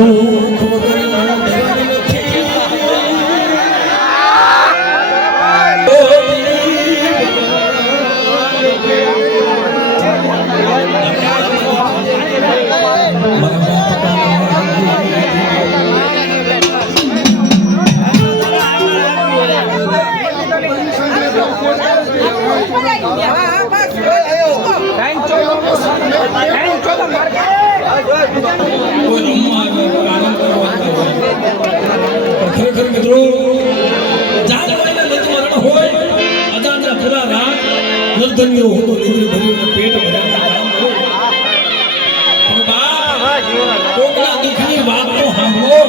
દુઃખ વગર ખરેખર મિત્રો જાનવાના લજમરણ હોય અજાણ્યા પૂરા રાત નરધન્યો હોતો નીંદર ભર્યું પેટ ભરાતા કામ હોય પણ બાપ કોકના દુઃખની વાત તો સાંભળો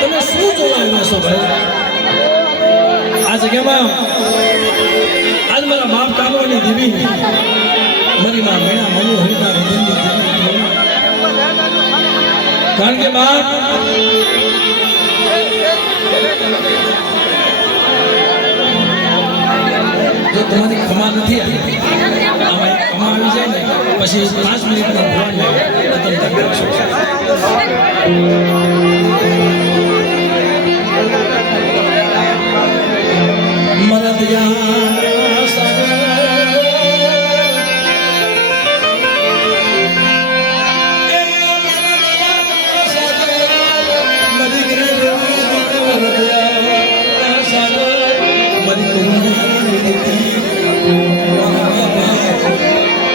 તમે શું જોવા આવ્યા છો ભાઈ આ જગ્યામાં આજ મારા બાપ કામવાની દેવી મારી માં મેણા મનુ હરિના હૃદયની કારણ કે બાપ જો તમારી ખમા નથી આમાં ખમા આવી જાય ને પછી 5 મિનિટનો ફોન લાગે મને દયા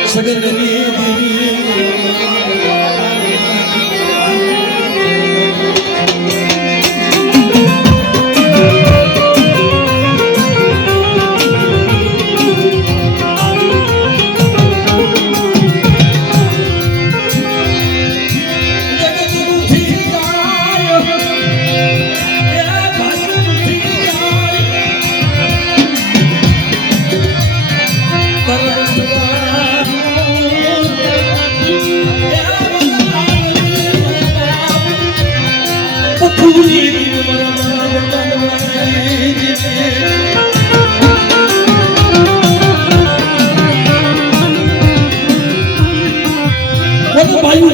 સગન દેવી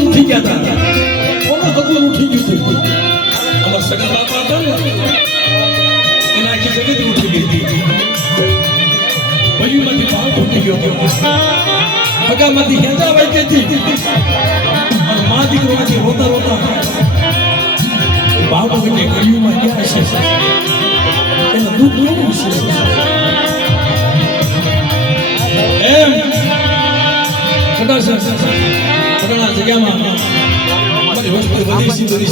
ઉઠી ગયા હતા કોનો હકુર ઉઠી ગયું અમાર સગા બાપા હતા ને એના આખી જગત ઉઠી ગઈ હતી ભયુમાંથી ભાવ ઉઠી ગયો હગામાંથી હેંજા વાઈ ગઈ હતી અને મા દીકરોમાંથી રોતા રોતા બાપ વખતે ગળ્યુંમાં ગયા છે એનું દુઃખ કેવું છે એમ કદાચ પોતાના જગ્યામાં મારી વસ્તુ બધી સી બધી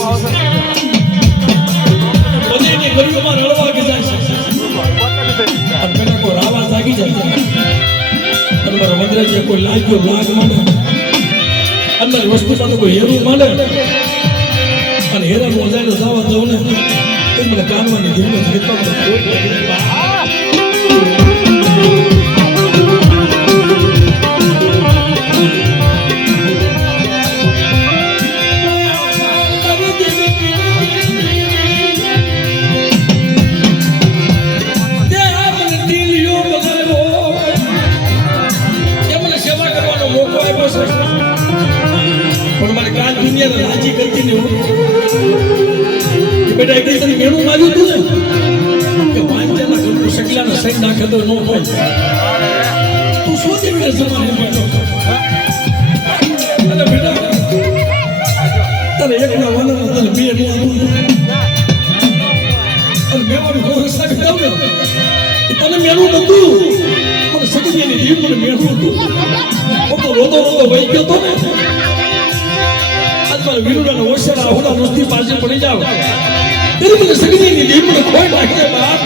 બધીની ગળીઓમાં રળવા કે જાય છે અને પેલા કોઈ રાવા જાગી જાય અને મારા વંદરાજી કોઈ લાગ્યો લાગ માંડે અને મારી વસ્તુમાં તો કોઈ હેરું માંડે અને હેરાનું અજાયનું જવા દઉં ને તો મને કાનવાની ધીમે ધીમે રાજી કરતી ને બેટા એક તને મેણું માર્યું તું ને કે વાંચાના ઘરનું સગલાના સૈન નાખે તો ન હોય તું શું દેવી જમાને બેઠો અરે બેટા તારે એકના વાના તને બે નહીં અને મેવાનું ઘોર સાહેબ દઉં ને તને મેણું નતું પણ સગીની જીવ મને મેણું હતું તો રોતો રોતો વહી ગયો તો ને વીરુડાનો ઓશરા હોડા નુસ્તી પાસે પડી જાવ તેરી મને સગીની દીપ મને ખોઈ નાખે બાપ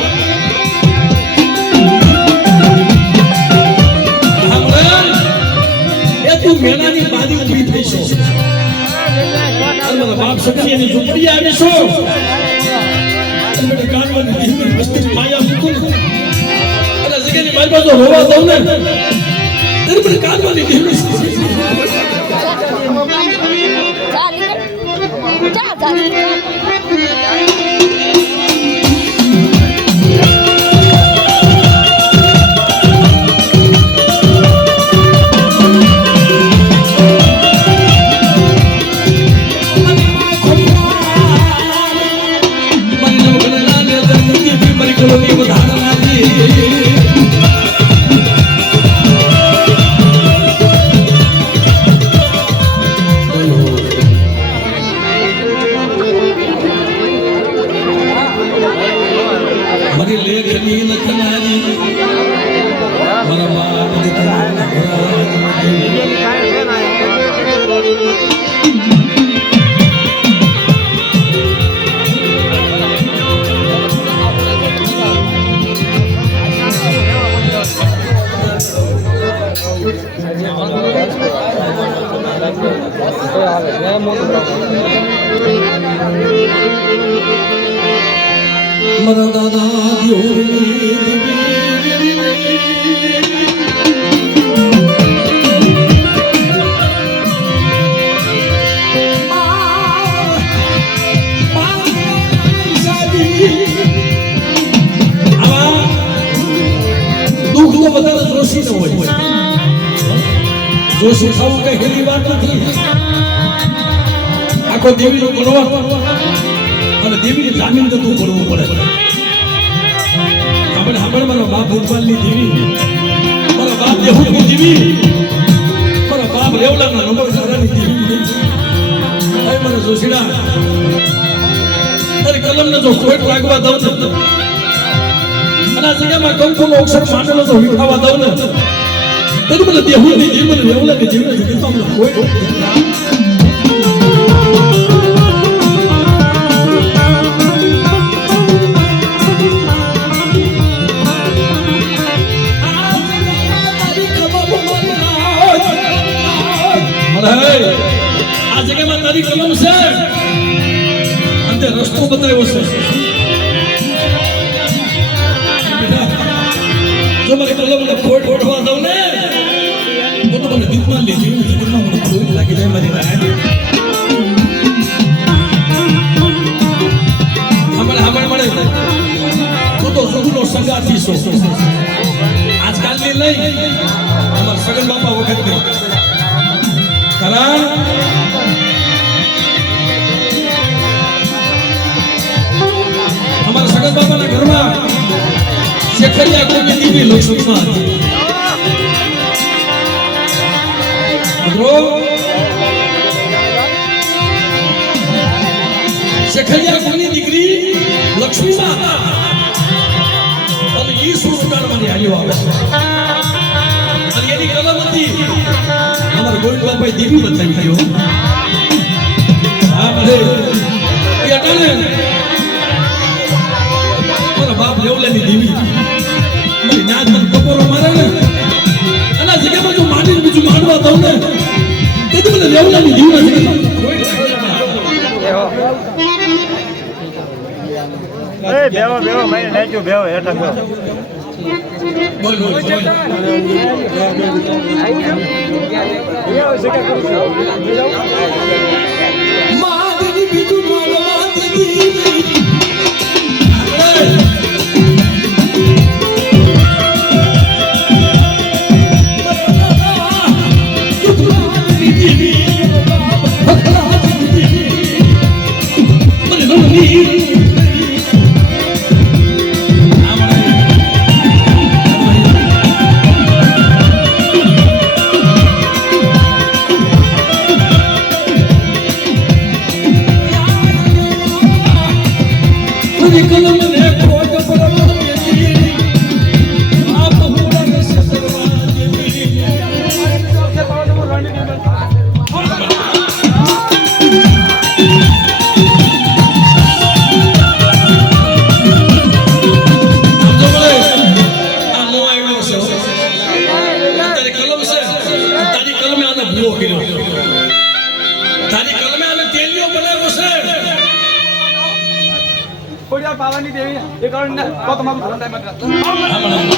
હમણાં એ તું મેનાની બાદી ઊભી થઈ છો મારા બાપ સગીની ઝૂંપડી આવી છો મને કાનવાની દીપની વસ્તી માયા મૂકું અને સગીની મારી બાજુ રોવા દઉં ને તેરી મને કાનવાની દીપની મારા દાદા દેવની દુઃખ તો બધા જોશી ન હોય જોશી થવું કઈ હેરી વાત નથી આખો દેવીનો ગણવા અને દેવીની જામીન તો તું ભરવું પડે આપણે મારો બાપ ભૂપાલની દેવી મારો બાપ દેહુની દેવી મારો બાપ રેવલાના નંબરદારાની દેવી ભાઈ મારો જોશીડા તારી કલમને જો ખોટ લાગવા દઉં ને અને આ જગ્યામાં કંકુનો અક્ષર માંડેલો તો વિખાવા દઉં ને તેની મને દેહુની દેવી મને રેવલાની દેવી જગતમાં કોઈ આ જગ્યામાં તારી કલમ છે અંતે રસ્તો બતાવ્યો છે જો મારી કલમને ફોટ ફોટવા દઉં ને તો મને દીપમાં લીધી જગતમાં મને ખોટ લાગી જાય મારી રાહ હમણાં મળે તું તો સુખનો સંગાથી છો આજકાલની નહીં અમારા સગન બાપા વખત નહીં અમારા સગન બાપાના ઘરમાં શેખરિયા કોની દીવી લક્ષ્મીમાં હતી શેખરિયા કોની દીકરી લક્ષ્મીમાં અને ઈ સુરકારમાંની હાલ્યો આવે છે અને એની કલમ હતી અમારા ગોવિંદ બાપાએ દીવી બતાવી ગયો હા ભલે એ અટાણે મારા બાપ લેવલાની દીવી મારી નાચ મને કપોરો મારે ને અને આ જગ્યામાં જો માંડીને બીજું માંડવા દઉં ને તેથી મને લેવલાની દીવી નથી બેવો બેવો મેં નાખ્યું બેવો હેઠા બેવો બોલ બોલ મારી બીજું મારવા દીધી પાવાની દેવી એ કારણ તો તમારું ધંધા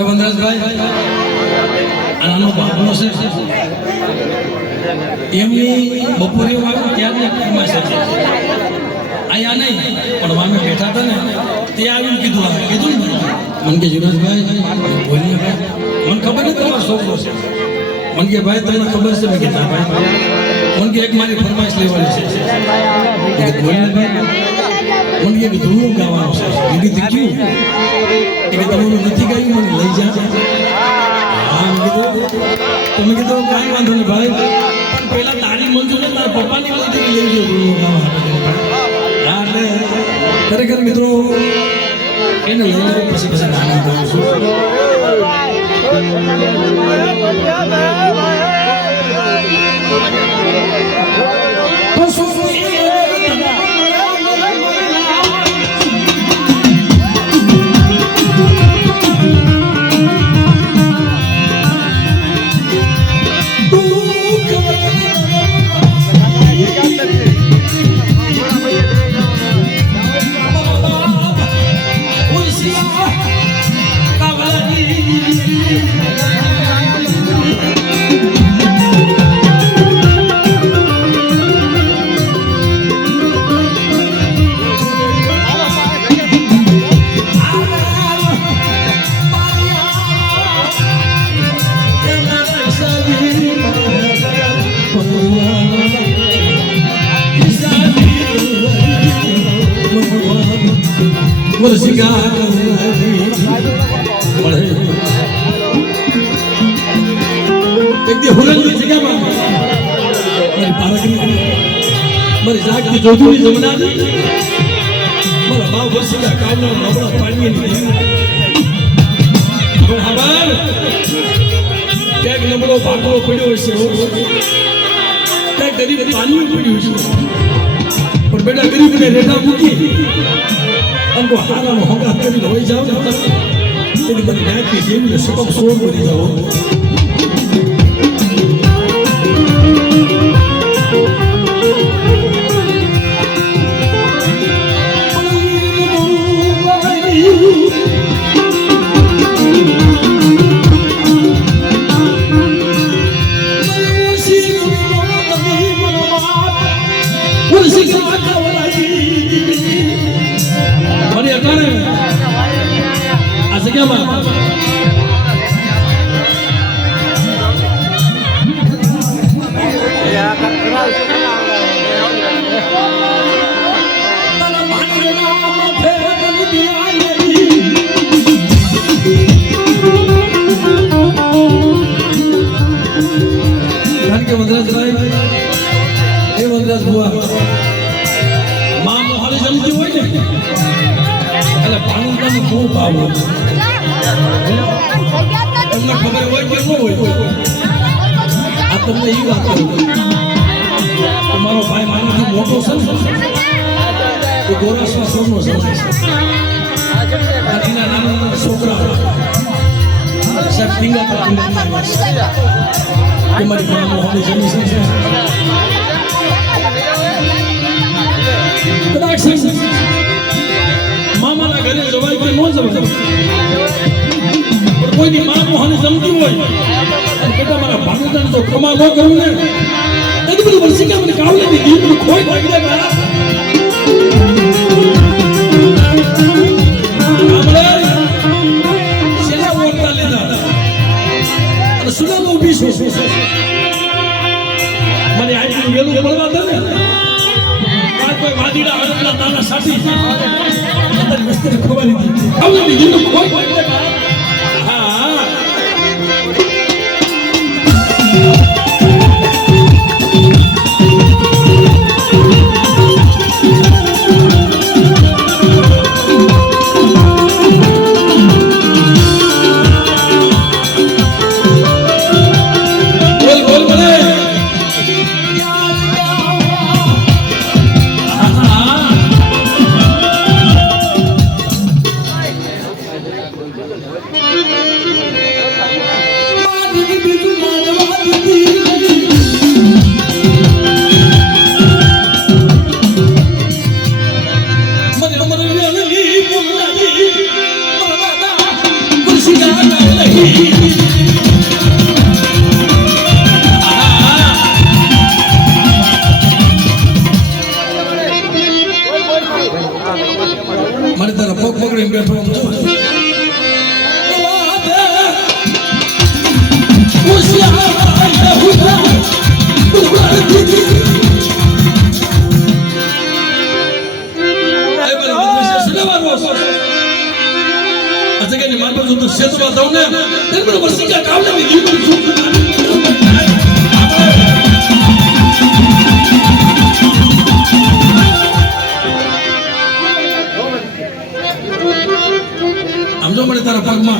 વનરાજભાઈ આનો બાપનો છે એમની બપોરે વાગે ત્યારે ફરમાઈશ છે અહીંયા નહીં પણ વામે બેઠા હતા ને તે આવીને કીધું ને મને કે જુનાસભાઈ બોલીએ ભાઈ મને ખબર નથી તમારો છોકરો છે મને કે ભાઈ તમને ખબર છે મેં કે ના ભાઈ મને કે એક મારી ફરમાઈશ લેવાની છે બોલીએ ભાઈ મને કે ધૂળું ગાવાનું છે મેં કીધું ક્યું કે તમારું નથી ગાયું મને લઈ જા હા મેં કીધું તો મેં કીધું કાંઈ વાંધો નહીં ભાઈ પણ પહેલા તારી મંજૂર છે તારા પપ્પાની મંજૂરી લઈ ગયો ધૂળું ગાવા હા એટલે ખરેખર મિત્રો એને લઈ લો પછી આનંદ કરું છું મારી જાગતી જોધુની જમના મારા ભાવ વર્ષિકા કામના નબળા પાણીએ ખબર ક્યાંક નબળો ભાગો પડ્યો છે ક્યાંક ગરીબ પાણી પડ્યું છે પણ બેટા ગરીબને રેટા મૂકી અને હારાનો હોગા કરીને હોઈ જાવ તેની બધી નાખી જેમને સબક સોળ બની જાઓ તમને ખબર હોય કે ન હોય આ તમને એ વાત કરું મારો ભાઈ મારાથી મોટો છે ને ગોરાસમાં સોનો છે આના નાના છોકરા સાહેબ પિંગા પર મારી મોહની જમી છે કદાચ મામાના ઘરે જવાય કે ન જવાય કોઈની માં મોહને જમતી હોય અને બેટા મારા ભાગીદાર તો ખમા ન કરવું ને એ બધું વર્ષી કે મને કાવલે ની દીપ ખોઈ ભાગી દે મારા આમળે સેના ઓરતા લીધા અને સુના ઊભી છો મને આઈ વેલું બોલવા દે ને આ કોઈ વાદીડા હળદના તાના સાથી અંદર મસ્તી ખબર નથી કાવલે ની દીપ ખોઈ ભાગી દે મારા બેઠો આમ જો. એ બાપે, ઉસિયા હુદા, ઉગર દીદી. એ મને વંદ્ર સનેવાનો. અસે કે માર પર જો સેતવા દઉં ને તે મને વસી કા કાવલે ની દીકરી છું. આમ જો મને તારા પગમાં